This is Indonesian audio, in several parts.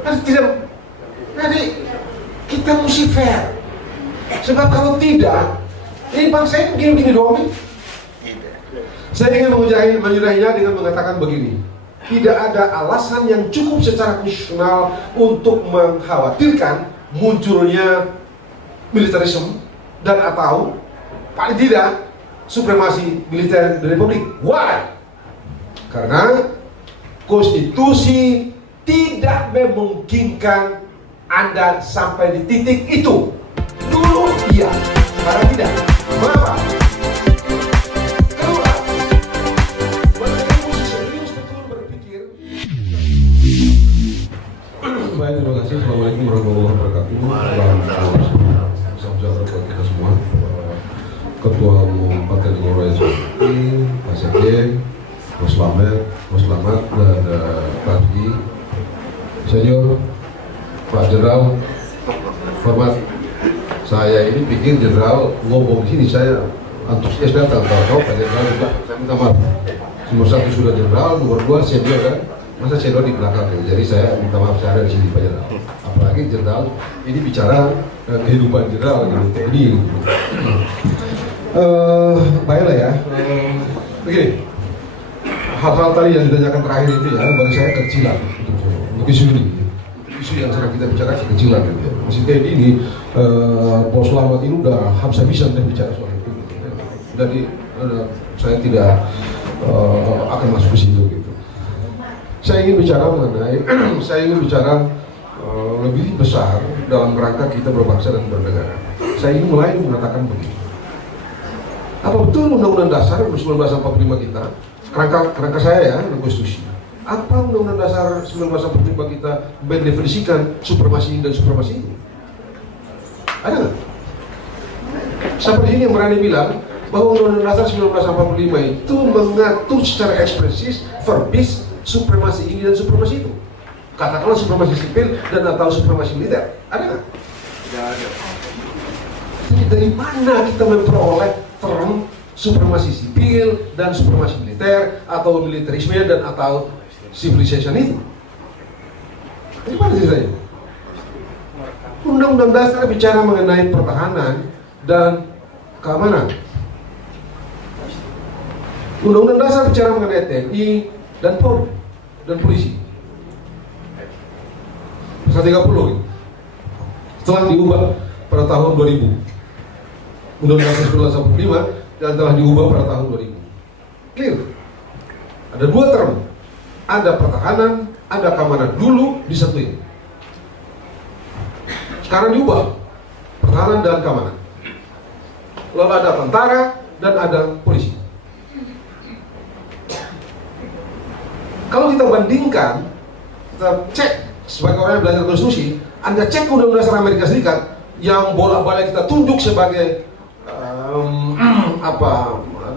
Tidak. Jadi kita mesti fair. Sebab kalau tidak, ini bangsa ini begini-begini doang nih. Saya ingin menyudahinya dengan mengatakan begini. Tidak ada alasan yang cukup secara konstitusional untuk mengkhawatirkan munculnya militerisme dan atau paling tidak supremasi militer di Republik. Why? Karena konstitusi tidak memungkinkan Anda sampai di titik itu. Dulu iya, sekarang tidak. Mengapa? Kedua, mereka mesti serius betul berpikir. Baik, terima kasih. Assalamualaikum warahmatullahi wabarakatuh. Salam sejahtera buat kita semua. Ketua Umum Partai Demokrat Pak Sekjen, Mas Slamet, dan Pak Haji, Senior, Pak Jenderal, hormat. Saya ini pikir Jenderal ngomong di sini, saya antusias datang. Tahu Pak Jenderal juga, saya minta maaf. Nomor 1 sudah Jenderal, nomor 2 Senior kan, masa Senior di belakang ya. Jadi saya minta maaf, saya ada di sini Pak Jenderal. Apalagi Jenderal ini bicara kehidupan Jenderal gitu, ini. Baiklah ya. Begini, hal-hal tadi yang ditanyakan terakhir itu ya, bagi saya kekecilan untuk isu ini. Isu yang sedang kita bicara kekecilan gitu ya. Maksudnya ini Bos Slamet ini udah habis-habisan dan bicara soal itu gitu ya. Jadi saya tidak akan masuk ke situ gitu. Saya ingin bicara mengenai lebih besar dalam rangka kita berbangsa dan bernegara. Saya ingin mulai mengatakan begini. Apa betul Undang-Undang Dasar 1945 kita, kerangka saya ya, konstitusi. Apa Undang-Undang Dasar 1945 kita mendefinisikan supremasi dan supremasi itu? Ada nggak? Sampai di sini yang berani bilang bahwa Undang-Undang Dasar 1945 itu mengatur secara ekspresif, verbis, supremasi ini dan supremasi itu. Katakanlah supremasi sipil dan atau supremasi militer. Ada nggak? Tidak ada. Jadi dari mana kita memperoleh term supremasi sipil dan supremasi militer atau militerisme dan atau civilization itu? Dari mana ceritanya? Undang-Undang Dasar bicara mengenai pertahanan dan keamanan. Undang-Undang Dasar bicara mengenai TNI dan Polri dan polisi. Pasal 30 gitu. Setelah diubah pada tahun 2000. Undang-Undang Dasar 1945 dan telah diubah pada tahun 2000. Clear. Ada dua term. Ada pertahanan, ada keamanan. Dulu disatuin. Sekarang diubah. Pertahanan dan keamanan. Lalu ada tentara dan ada polisi. Kalau kita bandingkan, kita cek sebagai orang yang belajar konstitusi, Anda cek Undang-Undang Dasar Amerika Serikat yang bolak-balik kita tunjuk sebagai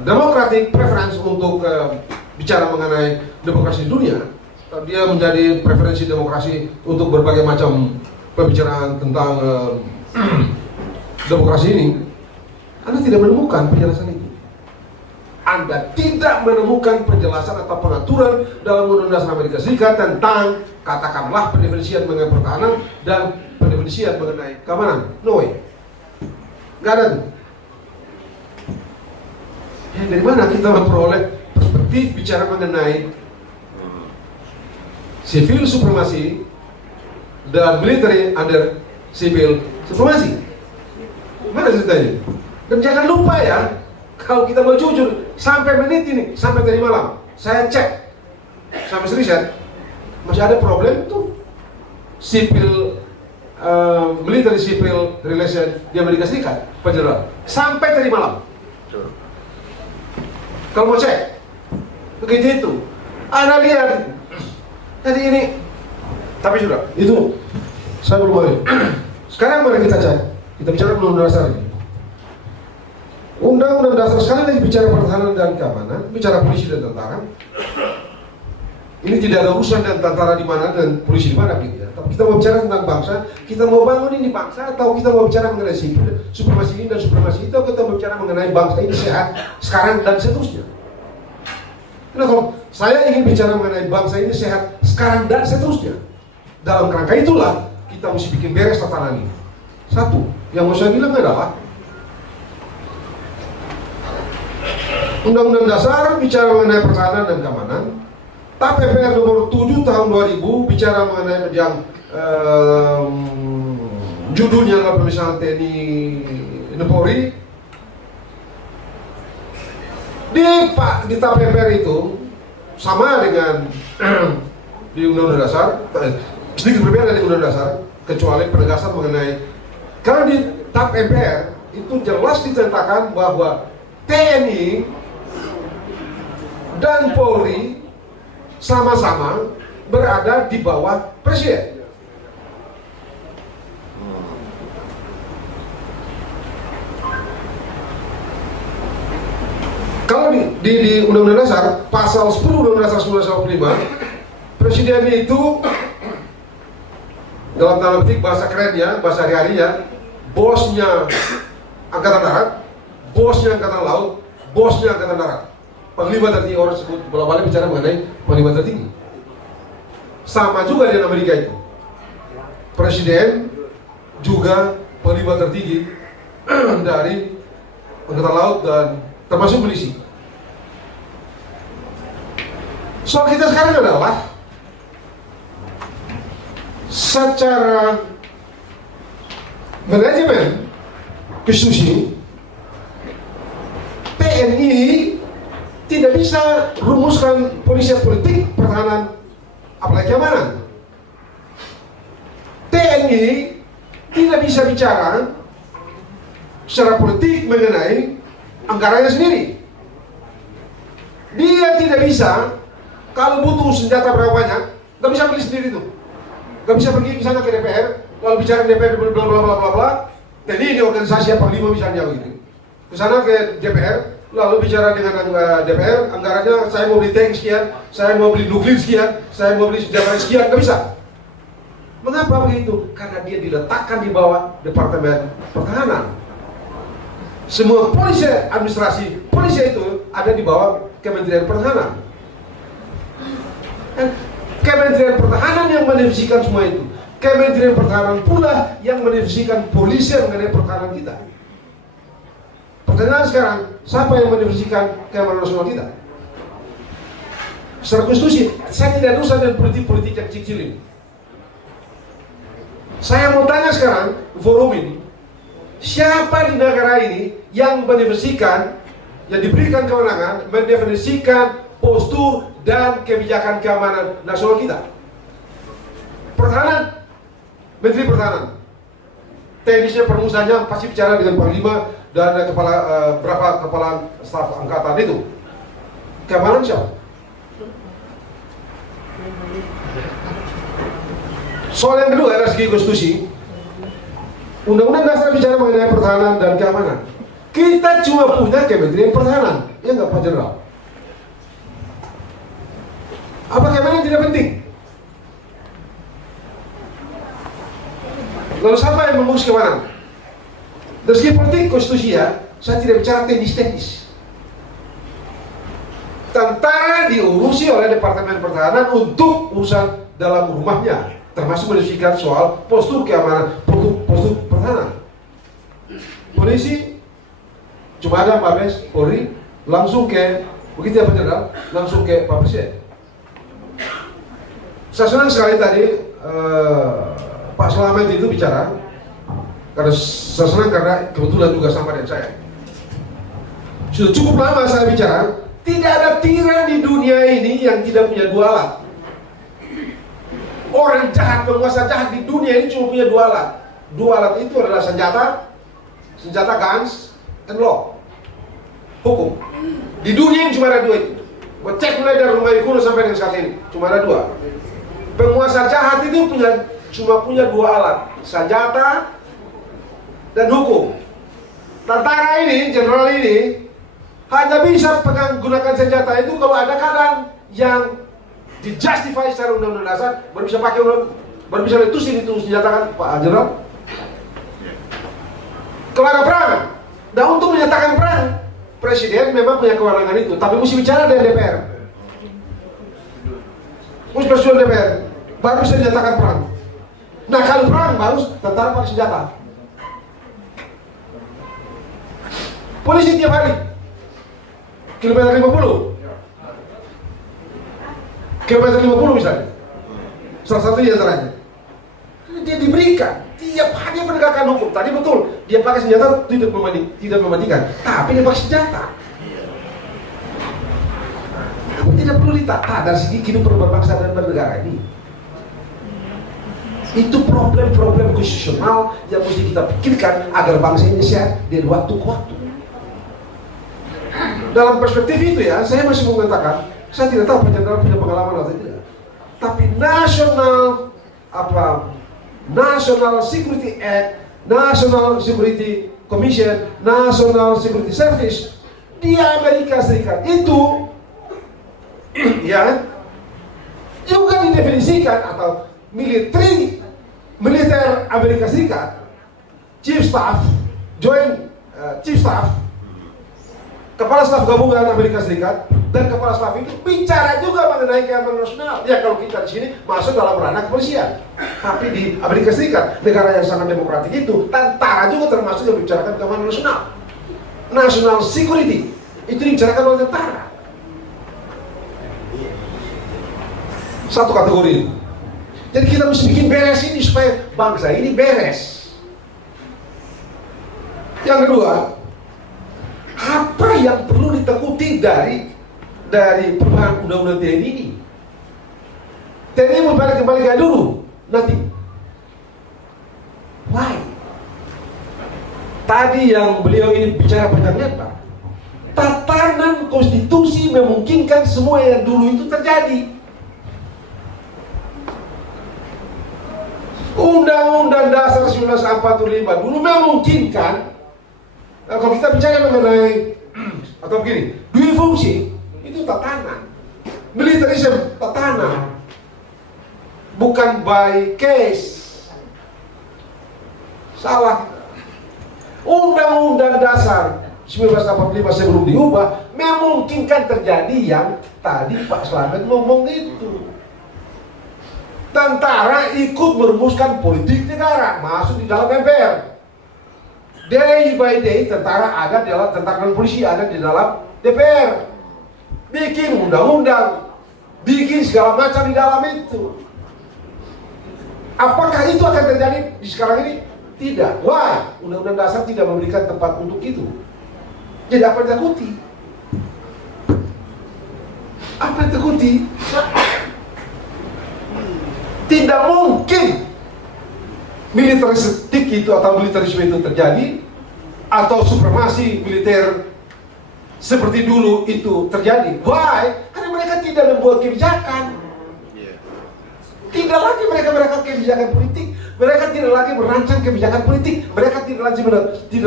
democratic preference untuk bicara mengenai demokrasi di dunia. Dia menjadi preferensi demokrasi untuk berbagai macam pembicaraan tentang demokrasi ini. Anda tidak menemukan penjelasan itu. Anda tidak menemukan penjelasan atau pengaturan dalam Undang-Undang Dasar Amerika Serikat tentang katakanlah pendefinisian mengenai pertahanan dan pendefinisian mengenai keamanan. No way. Nggak ada tuh. Ya, dari mana kita memperoleh perspektif bicara mengenai civil supremasi dan military under civil supremasi? Mana ceritanya? Dan jangan lupa ya, kalau kita mau jujur, sampai menit ini, sampai tadi malam, saya cek sampai riset, masih ada problem tuh civil military civil relation di Amerika Serikat, Pak Jenderal. Sampai tadi malam. Kalau mau cek, begitu itu. Anda lihat, jadi ini, tapi sudah, itu saya belum mau. Sekarang mari kita cek, kita bicara Undang-Undang Dasar ini. Undang-Undang Dasar sekali lagi bicara pertahanan dan keamanan, bicara polisi dan tentara. Ini tidak ada urusan dengan tentara di mana dan polisi di mana gitu ya. Tapi kita mau bicara tentang bangsa, kita mau bangun ini bangsa, atau kita mau bicara mengenai sipil, supremasi ini dan supremasi itu, atau kita mau bicara mengenai bangsa ini sehat sekarang dan seterusnya. Nah, kalau saya ingin bicara mengenai bangsa ini sehat sekarang dan seterusnya, dalam kerangka itulah kita mesti bikin beres tatanan ini. Satu, yang mau saya bilang adalah Undang-Undang Dasar bicara mengenai pertahanan dan keamanan, TAP MPR nomor 7 tahun 2000 bicara mengenai yang judulnya adalah pemisahan TNI dan Polri. Di TAP MPR itu sama dengan di Undang-Undang Dasar, sedikit berbeda dari Undang-Undang Dasar, kecuali penegasan mengenai, karena di TAP MPR itu jelas diceritakan bahwa TNI dan Polri sama-sama berada di bawah Presiden. Kalau di Undang-Undang Dasar pasal 10 Undang-Undang Dasar 1945, Presiden itu dalam tanda petik bahasa kerennya, bahasa hari-harinya, bosnya Angkatan Darat, bosnya Angkatan Laut, bosnya Angkatan Darat. Panglima tertinggi, orang sebut bola-balik bicara mengenai panglima tertinggi. Sama juga di Amerika itu, Presiden juga panglima tertinggi dari Angkatan Laut dan termasuk polisi. Soal kita sekarang adalah secara manajemen konstitusi, TNI tidak bisa rumuskan polisi politik, pertahanan, apalagi keamanan. TNI tidak bisa bicara secara politik mengenai anggarannya sendiri. Dia tidak bisa, kalau butuh senjata berapa banyak, nggak bisa beli sendiri tuh. Nggak bisa pergi ke sana ke DPR, lalu bicara DPR bla bla bla bla bla. Jadi ini organisasi apa lima misalnya begitu. Ke sana ke DPR, lalu bicara dengan DPR, anggarannya saya mau beli tank sekian, saya mau beli nuklir sekian, saya mau beli senjata sekian, nggak bisa. Mengapa begitu? Karena dia diletakkan di bawah Departemen Pertahanan. Semua polisi, administrasi polisi itu ada di bawah Kementerian Pertahanan. Kementerian Pertahanan yang mendefinisikan semua itu. Kementerian Pertahanan pula yang mendefinisikan polisi mengenai pertahanan kita. Pertanyaan sekarang, siapa yang mendefinisikan keamanan nasional kita? Secara konstitusi, saya tidak usah dengan politik-politik yang kecil ini. Saya mau tanya sekarang, forum ini, siapa di negara ini yang mendefinisikan, yang diberikan kewenangan, mendefinisikan postur dan kebijakan keamanan nasional kita? Pertahanan, Menteri Pertahanan. Teknisnya perumusannya pasti bicara dengan Panglima dan berapa kepala staf angkatan itu. Keamanan siapa? Soal yang kedua dari segi konstitusi, Undang-Undang Dasar bicara mengenai pertahanan dan keamanan. Kita cuma punya Kementerian Pertahanan, ya nggak Pak Jenderal? Apa keamanan tidak penting? Lalu siapa yang mengurus keamanan? Dari segi politik konstitusi ya, saya tidak bicara teknis-teknis. Tentara diurusi oleh Departemen Pertahanan untuk urusan dalam rumahnya, termasuk mendefinisikan soal postur keamanan, postur pertahanan. Polisi cuma ada Mabes, Polri, langsung ke, begitu ya Pak Jenderal, langsung ke Pak Presiden. Saya senang sekali tadi Pak Slamet itu bicara, karena saya senang karena kebetulan juga sama dengan saya. Sudah cukup lama saya bicara, tidak ada tiran di dunia ini yang tidak punya dua alat. Orang jahat, penguasa jahat di dunia ini cuma punya dua alat. Dua alat itu adalah senjata guns, and law, hukum. Di dunia ini cuma ada dua itu. Cek mulai dari rumah kuno sampai dengan saat ini, cuma ada dua. Penguasa jahat itu cuma punya dua alat, senjata dan hukum. Tentara ini, jenderal ini, hanya bisa gunakan senjata itu kalau ada keadaan yang dijustify secara undang-undang dasar, baru bisa pakai baru bisa letusin itu senjata kan Pak Jenderal. Kalau ada perang, dan untuk menyatakan perang, Presiden memang punya kewenangan itu, tapi mesti bicara dengan DPR. Mesti persetujuan DPR, baru bisa dinyatakan perang. Nah kalau perang baru tentara pakai senjata. Polisi tiap hari kilometer 50 misalnya, salah satu di antaranya dia diberikan tiap hari penegakan hukum. Tadi betul dia pakai senjata tidak mematikan, tapi dia pakai senjata. Tidak perlu ditata dari segi kehidupan berbangsa dan bernegara ini. Itu problem-problem konstitusional yang mesti kita pikirkan agar bangsa ini sehat dari waktu ke waktu. Dalam perspektif itu ya, saya masih mengatakan, saya tidak tahu Pak Jenderal punya pengalaman atau tidak. Tapi National Security Act, National Security Commission, National Security Service di Amerika Serikat itu ya juga didefinisikan atau militer Amerika Serikat, Chief Staff, Joint Chief Staff, Kepala Staf Gabungan Amerika Serikat dan Kepala Staf itu bicara juga mengenai keamanan nasional. Ya kalau kita di sini masuk dalam ranah kepolisian, tapi di Amerika Serikat, negara yang sangat demokratik itu, tentara juga termasuk yang membicarakan keamanan nasional. National security itu dibicarakan oleh tentara. Satu kategori itu. Jadi kita mesti bikin beres ini supaya bangsa ini beres. Yang kedua, apa yang perlu ditakuti dari perubahan undang-undang TNI ini? TNI mau balik kembali kayak dulu nanti. Why? Tadi yang beliau ini bicara panjang lebar. Tatanan konstitusi memungkinkan semua yang dulu itu terjadi. Undang-Undang Dasar 1945 dulu memungkinkan. Nah, kalau kita bicara mengenai atau begini, dui fungsi itu tatanan, militerisme tatanan, bukan by case. Salah. Undang-Undang Dasar 1945 sebelum diubah memungkinkan terjadi yang tadi Pak Slamet ngomong itu. Tentara ikut merumuskan politik negara, masuk di dalam MPR. Day by day tentara ada di dalam, tentara dan polisi ada di dalam DPR. Bikin undang-undang, bikin segala macam di dalam itu. Apakah itu akan terjadi di sekarang ini? Tidak. Why? Undang-undang dasar tidak memberikan tempat untuk itu. Jadi apa yang ditakuti? Apa yang ditakuti? Tidak mungkin militeristik itu atau militerisme itu terjadi, atau supremasi militer seperti dulu itu terjadi. Why? Karena mereka tidak membuat kebijakan. Tidak lagi mereka kebijakan politik. Mereka tidak lagi merancang kebijakan politik. Mereka tidak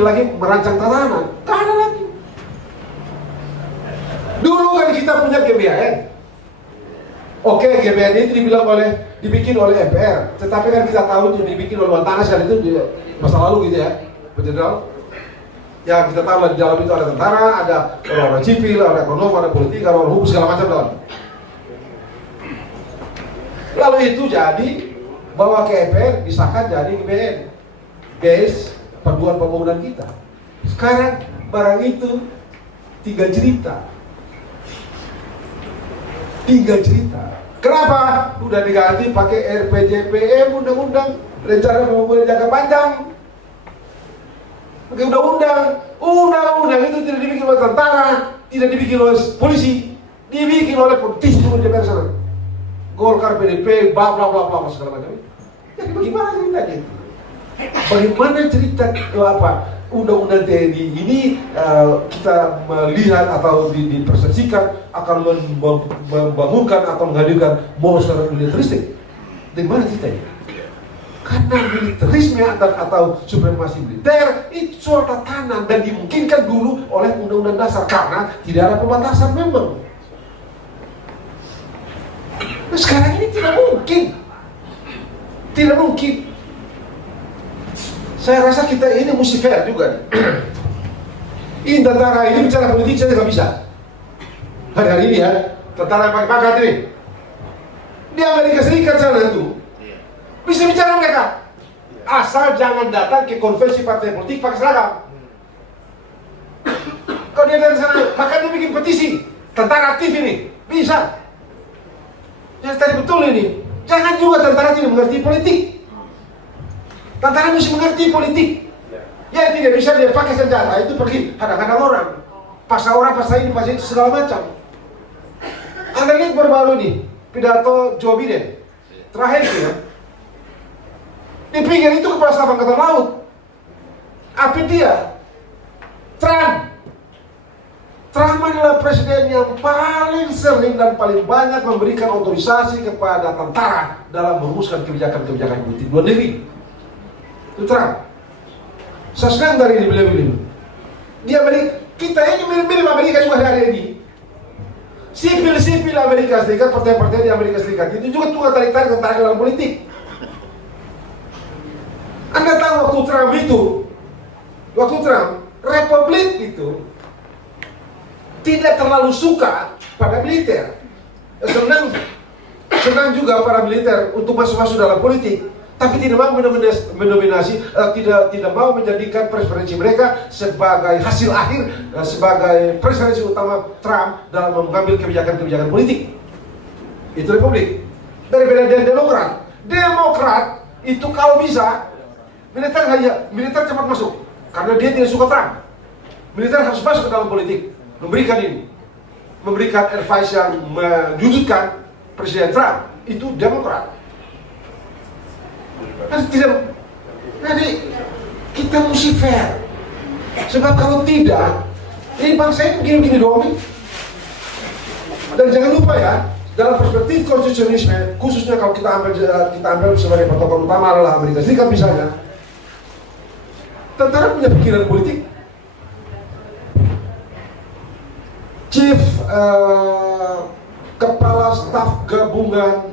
lagi merancang tatanan. Tak ada lagi. Dulu kan kita punya GBHN. Oke, GBHN itu dibikin oleh MPR. Tetapi kan kita tahu itu dibikin oleh Wantanas kan itu di masa lalu gitu ya, Pak Jenderal. Ya kita tahu di dalam itu ada tentara, ada orang sipil, ada ekonom, ada politik, ada orang hukum segala macam dalam. Lalu itu jadi bawa ke MPR, disahkan jadi GBHN, guys, panduan pembangunan kita. Sekarang barang itu 3 cerita. Kenapa? Udah diganti pakai RPJPM, undang-undang rencana pembangunan jangka panjang. Pakai undang-undang itu tidak dibikin oleh tentara, tidak dibikin oleh polisi, dibikin oleh politisi di DPR sana. Golkar, PDP, bla bla bla bla segala macam. Jadi bagaimana ceritanya itu? Bagaimana cerita undang-undang TNI ini kita melihat atau dipersepsikan akan membangunkan atau menghadirkan monster militeristik? Dari mana ceritanya? Karena militerisme atau supremasi militer itu soal tatanan dan dimungkinkan dulu oleh undang-undang dasar karena tidak ada pembatasan memang. Nah, sekarang ini tidak mungkin. Saya rasa kita ini mesti fair juga. Ini tentara ini bicara politik saya nggak bisa. Hari-hari ini ya, tentara yang pakai pangkat ini di Amerika Serikat sana itu Bisa bicara mereka. Asal jangan datang ke konvensi partai politik pakai seragam. Kalau dia dari sana, maka dia bikin petisi. Tentara aktif ini. Bisa. Yang tadi betul ini. Jangan juga tentara tidak mengerti politik. Tentara mesti mengerti politik. Ya tidak bisa dia pakai senjata itu pergi hadang-hadang orang. Pasal orang, pasal ini, pasal itu segala macam. Anda lihat baru-baru nih pidato Joe Biden terakhir itu ya. Di pinggir itu kepala staf angkatan laut. Apa dia? Trump. Trump adalah presiden yang paling sering dan paling banyak memberikan otorisasi kepada tentara dalam merumuskan kebijakan-kebijakan politik luar negeri. Itu Trump. Saya senang dari beliau-beliau. Dia kita ini mirip-mirip Amerika juga hari ini. Sipil-sipil Amerika Serikat, partai-partai di Amerika Serikat itu juga tukang tarik-tarik tentara dalam politik. Anda tahu waktu Trump, Republik itu tidak terlalu suka pada militer. Senang juga para militer untuk masuk-masuk dalam politik, tapi tidak mau mendominasi, tidak mau menjadikan preferensi mereka sebagai hasil akhir, sebagai preferensi utama Trump dalam mengambil kebijakan-kebijakan politik. Itu Republik. Daripada dia Demokrat itu kalau bisa militer cepat masuk, karena dia tidak suka Trump. Militer harus masuk ke dalam politik, memberikan advice yang menyudutkan Presiden Trump. Itu Demokrat. Jadi kita mesti fair. Sebab kalau tidak, ini bangsa ini begini-begini doang nih. Dan jangan lupa ya, dalam perspektif konstitusionisme, khususnya kalau kita ambil sebagai patokan utama adalah Amerika Serikat misalnya, tentara punya pikiran politik. Chief kepala staf gabungan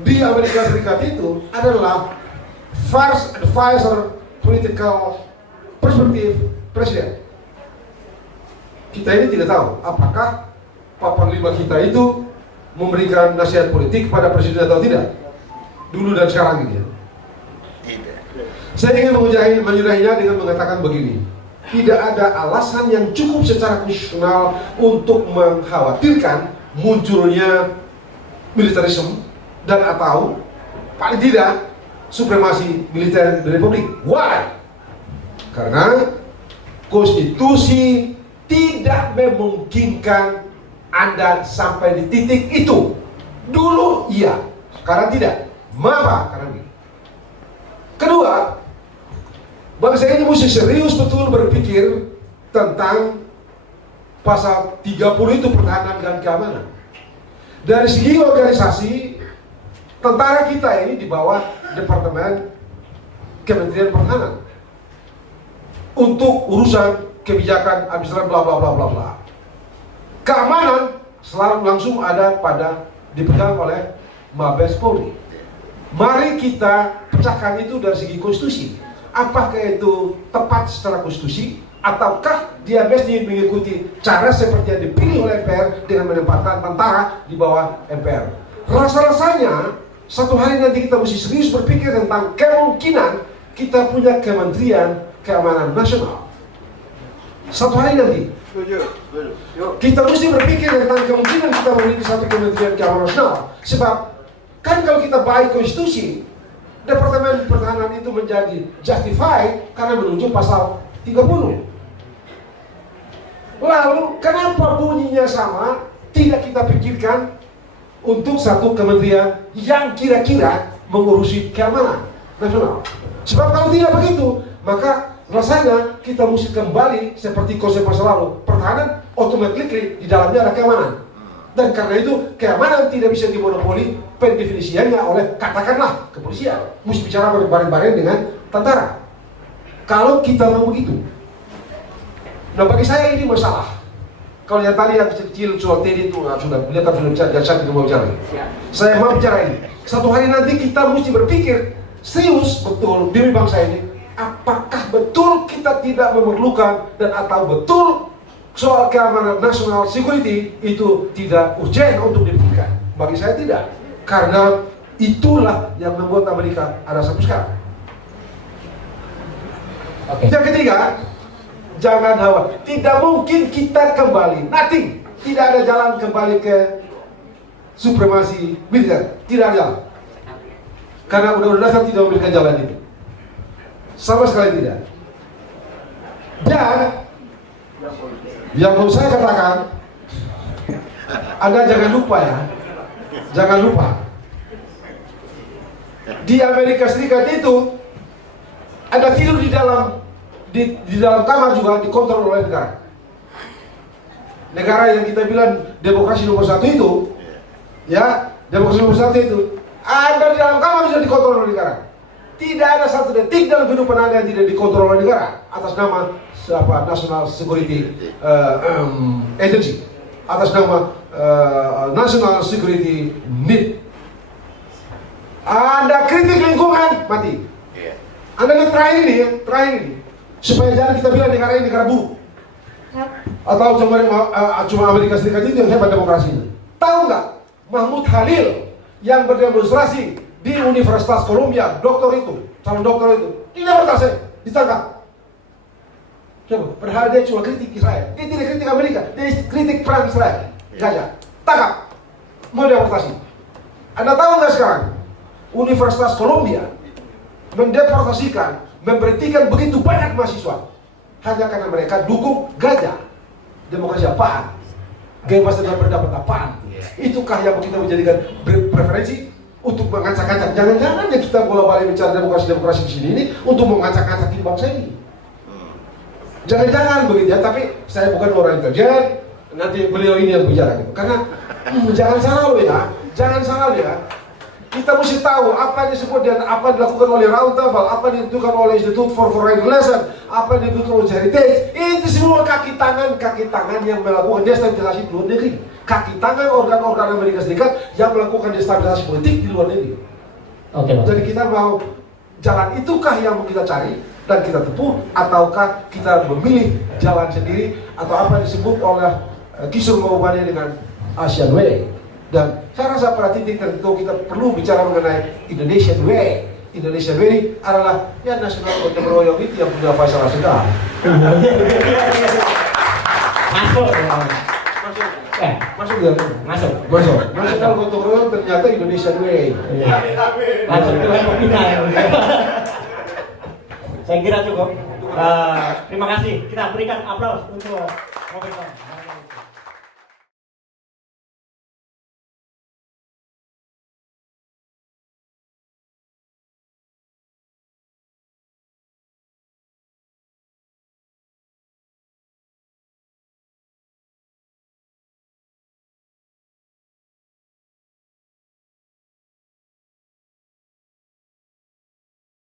di Amerika Serikat itu adalah first advisor political perspektif presiden. Kita ini tidak tahu apakah papan lima kita itu memberikan nasihat politik kepada presiden atau tidak, dulu dan sekarang ini. Saya ingin menyudahinya dengan mengatakan begini: tidak ada alasan yang cukup secara konstitusional untuk mengkhawatirkan munculnya militerisme dan atau paling tidak supremasi militer di Republik. Why? Karena konstitusi tidak memungkinkan Anda sampai di titik itu. Dulu iya, sekarang tidak. Mengapa? Karena ini. Kedua, bangsa ini mesti serius betul berpikir tentang pasal 30 itu, pertahanan dan keamanan. Dari segi organisasi, tentara kita ini di bawah Departemen Kementerian Pertahanan untuk urusan kebijakan administrasi bla bla bla bla bla. Keamanan selalu langsung ada dipegang oleh Mabes Polri. Mari kita pecahkan itu dari segi konstitusi. Apakah itu tepat secara konstitusi, ataukah dia mesti mengikuti cara seperti yang dipilih oleh MPR dengan menempatkan tentara di bawah MPR? Rasa-rasanya satu hari nanti kita mesti serius berpikir tentang kemungkinan kita punya Kementerian Keamanan Nasional. Satu hari nanti kita mesti berpikir tentang kemungkinan kita memiliki satu Kementerian Keamanan Nasional. Sebab kan kalau kita baik konstitusi, Departemen Pertahanan itu menjadi justified karena menuju pasal 30. Lalu kenapa bunyinya sama, tidak kita pikirkan untuk satu kementerian yang kira-kira mengurusi keamanan nasional? Sebab kalau tidak begitu, maka rasanya kita mesti kembali seperti konsep masa lalu. Pertahanan automatically di dalamnya ada keamanan. Dan karena itu keamanan tidak bisa dimonopoli pendefinisiannya oleh katakanlah kepolisian. Mesti bicara bareng-bareng dengan tentara. Kalau kita mau begitu. Nah, bagi saya ini masalah. Kalau yang tadi yang kecil soal Teddy itu sudah beliau kan sudah bicara, saya tidak mau bicara. Saya mau bicara ini. Satu hari nanti kita mesti berpikir serius betul demi bangsa ini. Apakah betul kita tidak memerlukan dan atau betul soal keamanan nasional security itu tidak urgent untuk dipikirkan? Bagi saya tidak. Karena Itulah yang membuat Amerika ada sampai sekarang. Oke. Yang ketiga, jangan khawatir. Tidak mungkin kita kembali. Nothing. Tidak ada jalan kembali ke supremasi militer. Tidak ada jalan. Karena Undang-Undang Dasar tidak memberikan jalan itu. Sama sekali tidak. Dan yang mau saya katakan, Anda jangan lupa ya. Jangan lupa. Di Amerika Serikat itu Anda tidur di dalam kamar juga dikontrol oleh negara. Negara yang kita bilang demokrasi nomor 1 itu, ya, demokrasi nomor 1 itu, Anda di dalam kamar sudah dikontrol oleh negara. Tidak ada satu detik dalam kehidupan Anda yang tidak dikontrol oleh negara atas nama National Security Agency, atas nama National Security NID. Anda kritik lingkungan, mati. Anda lihat terakhir ini, supaya jangan kita bilang negara ini negara buruk. Atau cuma Amerika Serikat itu yang hebat demokrasinya. Tahu nggak, Mahmud Khalil yang berdemonstrasi di Universitas Columbia, calon dokter itu, tidak berhasil, ditangkap. Coba, padahal dia cuma kritik Israel. Dia tidak kritik Amerika, dia kritik perang Israel. Gaza, tangkap, mau deportasi. Anda tahu nggak sekarang, Universitas Columbia mendeportasikan, memberhentikan begitu banyak mahasiswa hanya karena mereka dukung Gaza. Demokrasi apaan? Bebas dengan pendapat apaan? Itukah yang kita menjadikan preferensi untuk mengacak-acak? Jangan-jangan ya kita bola-balik bicara demokrasi di sini ini untuk mengacak-acak di bangsa ini. Jangan-jangan begitu ya, tapi saya bukan orang intelijen, nanti beliau ini yang bicara gitu. Karena jangan salah lo ya, jangan salah lo ya. Kita mesti tahu apa yang disebut dan apa yang dilakukan oleh Roundtable, apa yang dilakukan oleh Institute for Foreign Relations, apa yang dilakukan oleh Heritage. Itu semua kaki tangan yang melakukan destabilisasi di luar negeri. Kaki tangan organ-organ Amerika Serikat yang melakukan destabilisasi politik di luar negeri. Oke, Pak. Jadi kita mau jalan itukah yang mau kita cari dan kita tempuh, ataukah kita memilih jalan sendiri, atau apa yang disebut oleh Kisur Mahubani dengan Asian Way. Dan saya rasa pada titik tertentu kita perlu bicara mengenai Indonesian Way. Indonesian Way adalah ya nasional gotong royong itu yang punya Faisal Asegaf. Masuk. Masuk ya? Masuk. Nasional gotong royong ternyata Indonesian Way. Masuk Tuhan pembina. Saya kira cukup. Terima kasih. Kita berikan aplaus untuk Profesor.